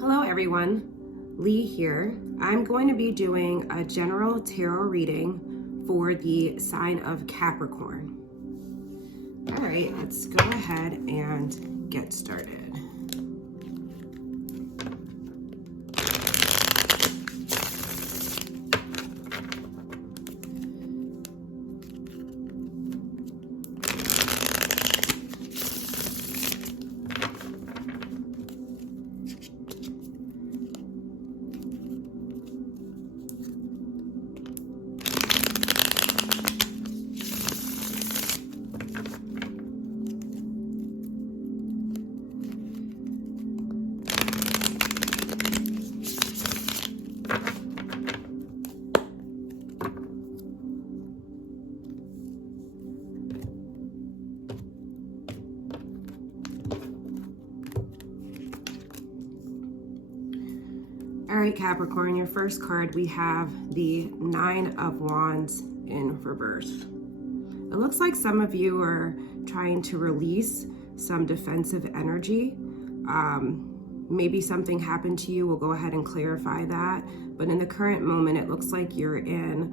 Hello everyone, Lee here. I'm going to be doing a general tarot reading for the sign of Capricorn. All right, let's go ahead and get started. All right, Capricorn, your first card, we have the Nine of Wands in reverse. It looks like some of you are trying to release some defensive energy. Maybe something happened to you. We'll go ahead and clarify that. But in the current moment, it looks like you're in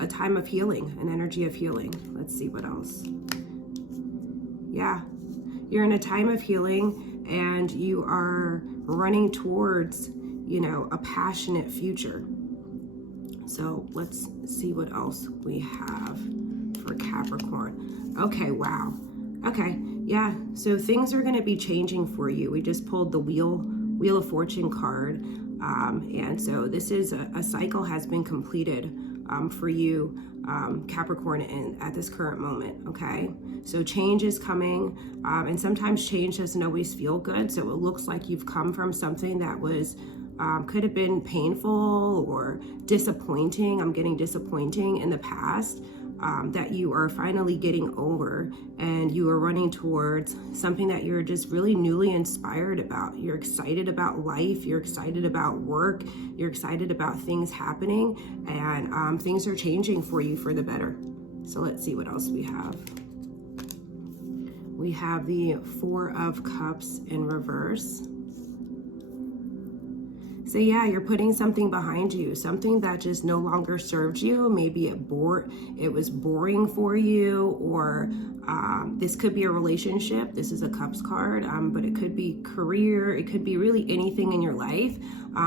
a time of healing, an energy of healing. Let's see what else. Yeah, you're in a time of healing and you are running towards, a passionate future. So let's see what else we have for Capricorn. Okay, wow. Okay, yeah, so things are going to be changing for you. We just pulled the Wheel of Fortune card. And so this is a cycle has been completed for you, Capricorn, at this current moment, okay? So change is coming, and sometimes change doesn't always feel good. So it looks like you've come from something that was, could have been painful or disappointing. I'm getting disappointing in the past. That you are finally getting over, and you are running towards something that you're just really newly inspired about. You're excited about life, you're excited about work, you're excited about things happening, and things are changing for you for the better. So let's see what else we have. We have the Four of Cups in reverse. So yeah, you're putting something behind you, something that just no longer served you. Maybe it was boring for you, or this could be a relationship. This is a Cups card, but it could be career. It could be really anything in your life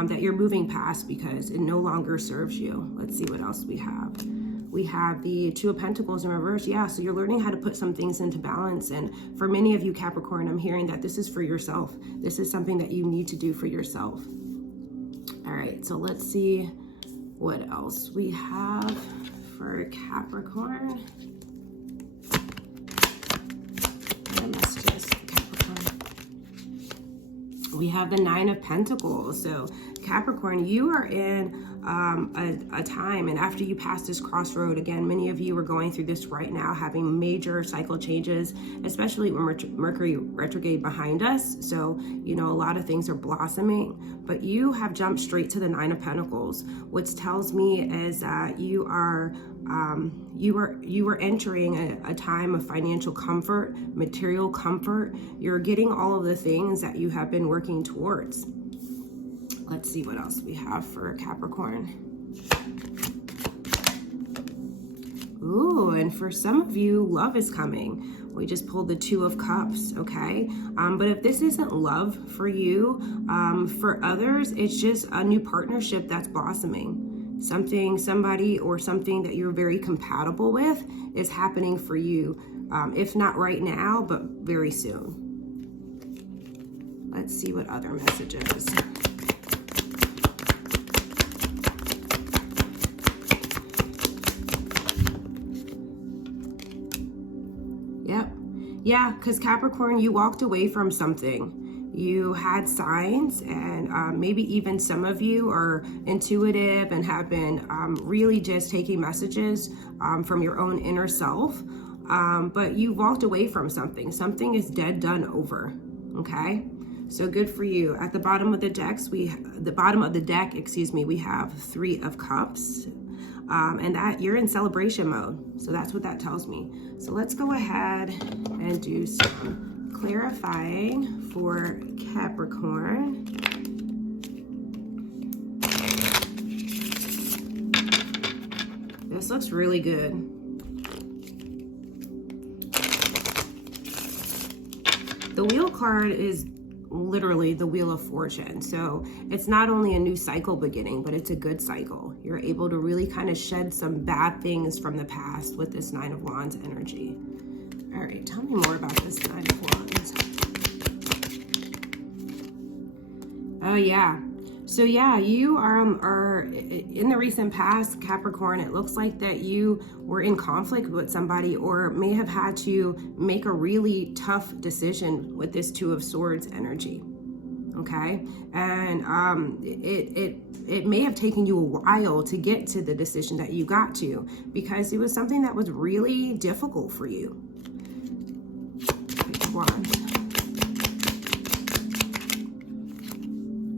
that you're moving past because it no longer serves you. Let's see what else we have. We have the Two of Pentacles in reverse. Yeah, so you're learning how to put some things into balance. And for many of you, Capricorn, I'm hearing that this is for yourself. This is something that you need to do for yourself. All right, so let's see what else we have for Capricorn. Messages for Capricorn. We have the Nine of Pentacles. So Capricorn, you are in a time, and after you pass this crossroad, again, many of you are going through this right now, having major cycle changes, especially when Mercury retrograde behind us. So, a lot of things are blossoming, but you have jumped straight to the Nine of Pentacles, which tells me is that you are entering a time of financial comfort, material comfort. You're getting all of the things that you have been working towards. Let's see what else we have for Capricorn. Ooh, and for some of you, love is coming. We just pulled the Two of Cups, okay? But if this isn't love for you, for others, it's just a new partnership that's blossoming. Somebody or something that you're very compatible with is happening for you, if not right now, but very soon. Let's see what other messages. Yeah, because Capricorn, you walked away from something. You had signs, and maybe even some of you are intuitive and have been really just taking messages from your own inner self. But you walked away from something. Something is dead, done, over. Okay? So good for you. At the bottom of the deck, we have Three of Cups. And that you're in celebration mode. So that's what that tells me. So let's go ahead and do some clarifying for Capricorn. This looks really good. The Wheel card is literally the Wheel of Fortune. So it's not only a new cycle beginning, but it's a good cycle. You're able to really kind of shed some bad things from the past with this Nine of Wands energy. All right, tell me more about this Nine of Wands. Oh yeah. So yeah, you are in the recent past, Capricorn, it looks like that you were in conflict with somebody or may have had to make a really tough decision with this Two of Swords energy. Okay, and it may have taken you a while to get to the decision that you got to, because it was something that was really difficult for you. All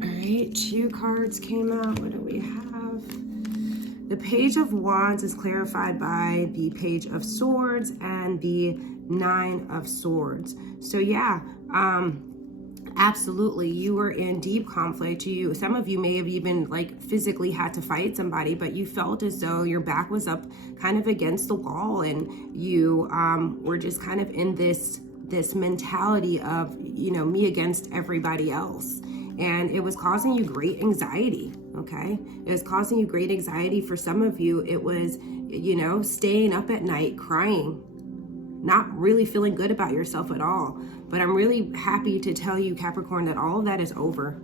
right, 2 cards came out. What do we have? The Page of Wands is clarified by the Page of Swords and the Nine of Swords. So yeah, absolutely, you were in deep conflict. Some of you may have even like physically had to fight somebody, but you felt as though your back was up kind of against the wall, and you were just kind of in this mentality of, you know, me against everybody else. And it was causing you great anxiety, okay? It was causing you great anxiety. For some of you, it was, you know, staying up at night, crying, not really feeling good about yourself at all. But I'm really happy to tell you, Capricorn, that all of that is over.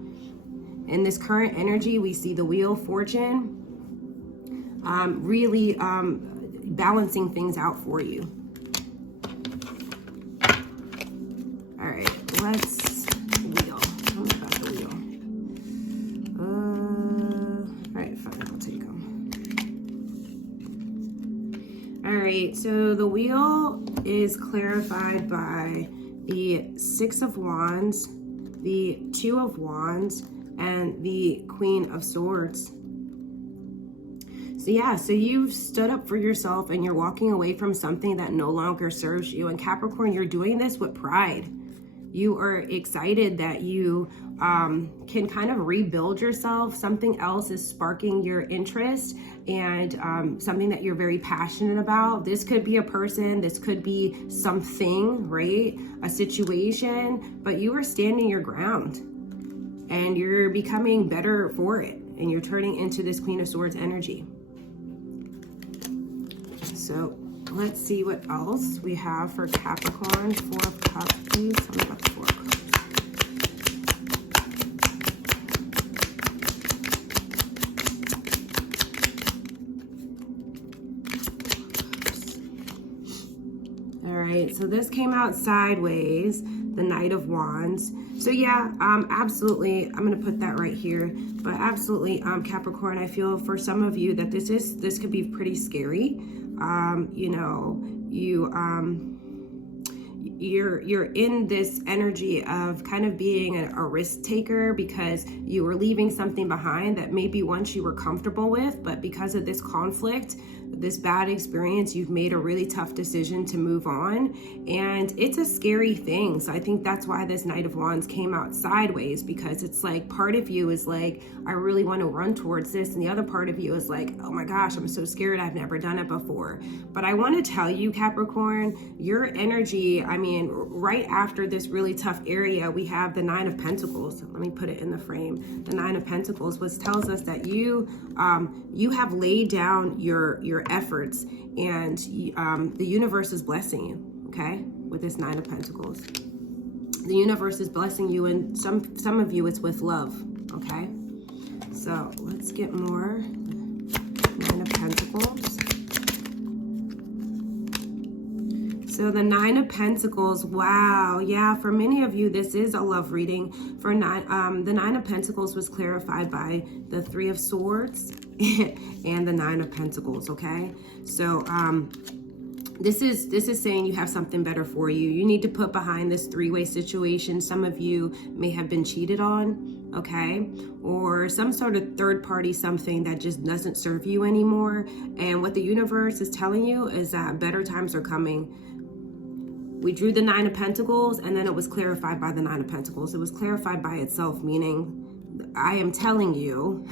In this current energy, we see the Wheel of Fortune really balancing things out for you. All right, let's wheel. Tell me about the wheel. All right, fine, I'll take them. All right, so the wheel is clarified by the Six of Wands, the Two of Wands, and the Queen of Swords. So yeah, so you've stood up for yourself and you're walking away from something that no longer serves you. And Capricorn, you're doing this with pride. You are excited that you can kind of rebuild yourself. Something else is sparking your interest, and something that you're very passionate about. This could be a person, this could be something, right? A situation, but you are standing your ground and you're becoming better for it. And you're turning into this Queen of Swords energy. So let's see what else we have for Capricorn. 4 of Cups, please. Tell me about the 4 of Cups. All right, so this came out sideways, the Knight of Wands. So yeah, absolutely, I'm gonna put that right here. But absolutely, Capricorn, I feel for some of you that this could be pretty scary. You know, you're in this energy of kind of being a risk taker, because you were leaving something behind that maybe once you were comfortable with, but because of this conflict, this bad experience, you've made a really tough decision to move on. And it's a scary thing. So I think that's why this Knight of Wands came out sideways, because it's like part of you is like, I really want to run towards this. And the other part of you is like, oh my gosh, I'm so scared. I've never done it before. But I want to tell you, Capricorn, your energy, I mean, right after this really tough area, we have the Nine of Pentacles. Let me put it in the frame. The Nine of Pentacles, which tells us that you have laid down your efforts, and the universe is blessing you, okay, with this Nine of Pentacles. The universe is blessing you, and some of you it's with love, okay? So let's get more. Nine of Pentacles. So the Nine of Pentacles, wow, yeah, for many of you, this is a love reading. For the Nine of Pentacles was clarified by the Three of Swords and the Nine of Pentacles, okay? So this is saying you have something better for you. You need to put behind this three-way situation. Some of you may have been cheated on, okay? Or some sort of third party, something that just doesn't serve you anymore. And what the universe is telling you is that better times are coming. we drew the Nine of Pentacles, and then it was clarified by the Nine of Pentacles. It was clarified by itself, meaning I am telling you,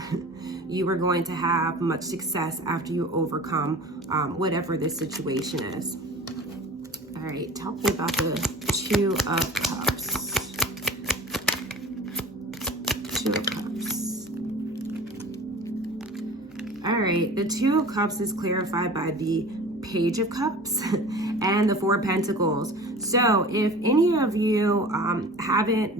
you are going to have much success after you overcome whatever this situation is. All right, tell me about the Two of Cups. Two of Cups. All right, the Two of Cups is clarified by the Page of Cups and the Four of Pentacles. So if any of you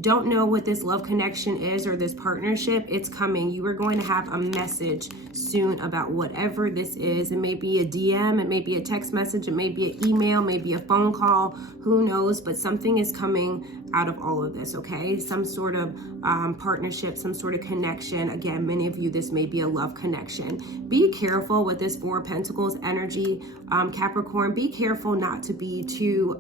don't know what this love connection is or this partnership, it's coming. You are going to have a message soon about whatever this is. It may be a DM, it may be a text message, it may be an email, maybe a phone call, who knows, but something is coming out of all of this, okay? Some sort of partnership, some sort of connection. Again, many of you, this may be a love connection. Be careful with this Four of Pentacles energy, Capricorn. Be careful not to be too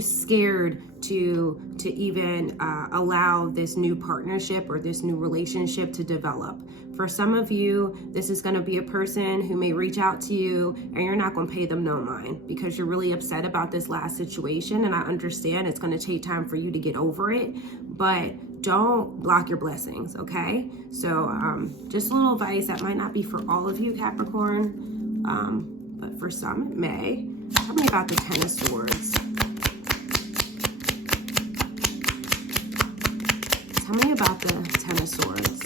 scared to even allow this new partnership or this new relationship to develop. For some of you, this is going to be a person who may reach out to you and you're not going to pay them no mind because you're really upset about this last situation. And I understand it's going to take time for you to get over it, but don't block your blessings, okay? So just a little advice that might not be for all of you, Capricorn, but for some it may. Tell me about the Ten of Swords. Tell me about the Ten of Swords.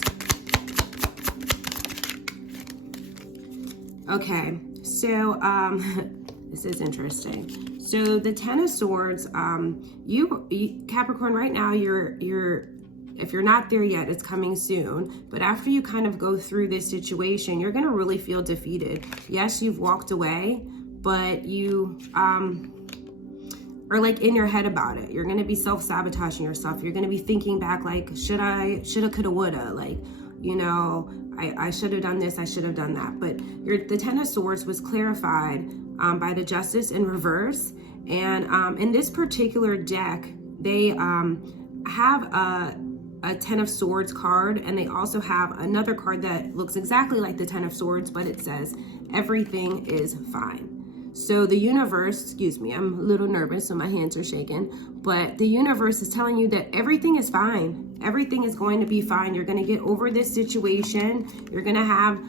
Okay, so this is interesting. So the Ten of Swords, you Capricorn, right now you're if you're not there yet, it's coming soon. But after you kind of go through this situation, you're gonna really feel defeated. Yes, you've walked away, but you are like in your head about it. You're gonna be self-sabotaging yourself. You're gonna be thinking back like, shoulda, coulda, woulda, like, you know, I should have done this, I should have done that. But the Ten of Swords was clarified by the Justice in reverse. And in this particular deck, they have a Ten of Swords card, and they also have another card that looks exactly like the Ten of Swords, but it says, everything is fine. So the universe, excuse me, I'm a little nervous, so my hands are shaking, but the universe is telling you that everything is fine. Everything is going to be fine. You're going to get over this situation. You're going to have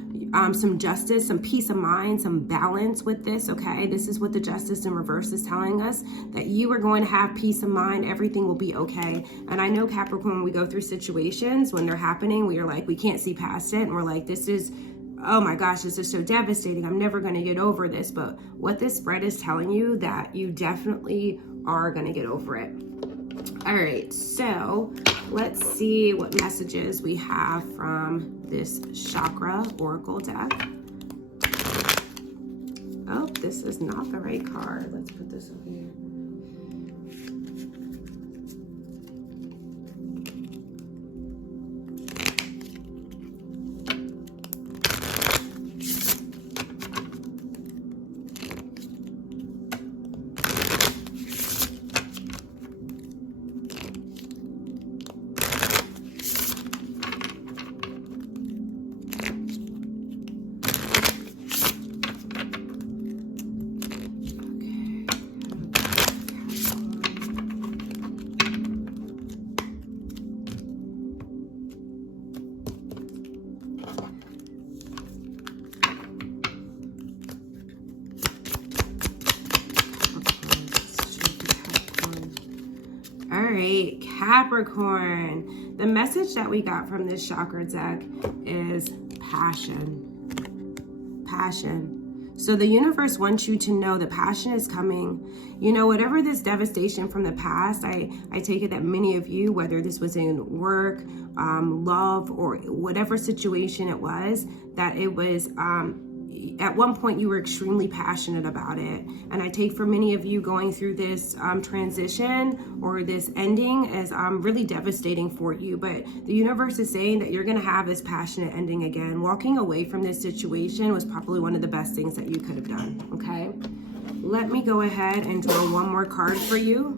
some justice, some peace of mind, some balance with this, okay? This is what the Justice in reverse is telling us, that you are going to have peace of mind. Everything will be okay. And I know, Capricorn, when we go through situations, when they're happening, we are like, we can't see past it. And we're like, this is, oh my gosh, this is so devastating. I'm never going to get over this. But what this spread is telling you, that you definitely are going to get over it. All right, so let's see what messages we have from this chakra oracle deck. Oh, this is not the right card. Let's put this over here. Right, Capricorn. The message that we got from this chakra deck is passion. Passion. So the universe wants you to know that passion is coming. You know, whatever this devastation from the past, I take it that many of you, whether this was in work, love, or whatever situation it was, that it was at one point you were extremely passionate about it. And I take for many of you going through this transition or this ending as really devastating for you. But the universe is saying that you're going to have this passionate ending again. Walking away from this situation was probably one of the best things that you could have done. Okay, let me go ahead and draw one more card for you.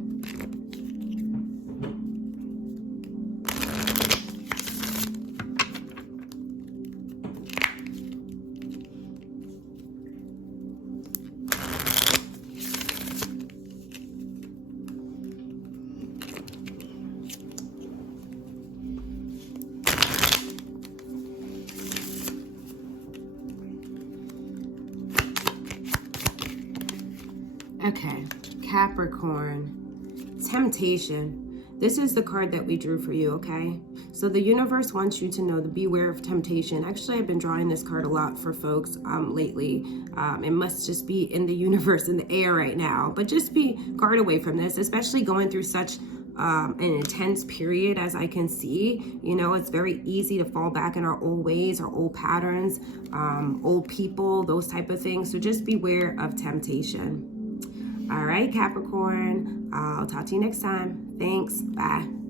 Okay, Capricorn, temptation. This is the card that we drew for you, okay? So the universe wants you to know to beware of temptation. Actually, I've been drawing this card a lot for folks lately. It must just be in the universe, in the air right now. But just guard away from this, especially going through such an intense period as I can see. You know, it's very easy to fall back in our old ways, our old patterns, old people, those type of things. So just beware of temptation. All right, Capricorn, I'll talk to you next time. Thanks. Bye.